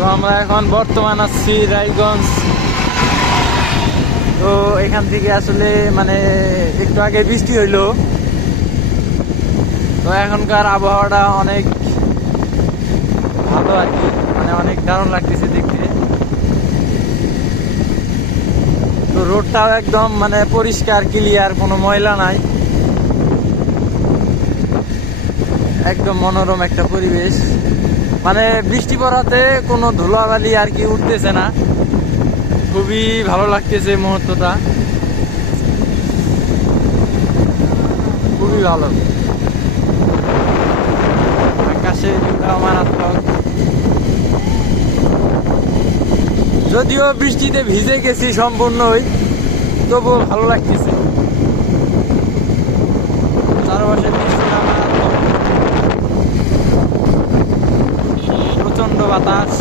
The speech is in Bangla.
তো আমরা এখন বর্তমান আছি রায়গঞ্জ। তো এখান থেকে আসলে মানে একটু আগে বৃষ্টি হইলো, তো এখনকার আবহাওয়াটা অনেক ভালো আর কি, মানে অনেক দারুণ লাগতেছে দেখতে। তো রোডটাও একদম মানে পরিষ্কার ক্লিয়ার, কোনো ময়লা নাই, একদম মনোরম একটা পরিবেশ। মানে বৃষ্টি পড়াতে কোনো ধুলাবালি আর কি উঠতেছে না, খুবই ভালো লাগতেছে মুহূর্তটা, খুবই ভালো। আকাশে মারাত্মক, যদিও বৃষ্টিতে ভিজে গেছি সম্পূর্ণই, তবুও ভালো লাগতেছে। চারপাশে বৃষ্টি মারাত্মক, প্রচন্ড বাতাস।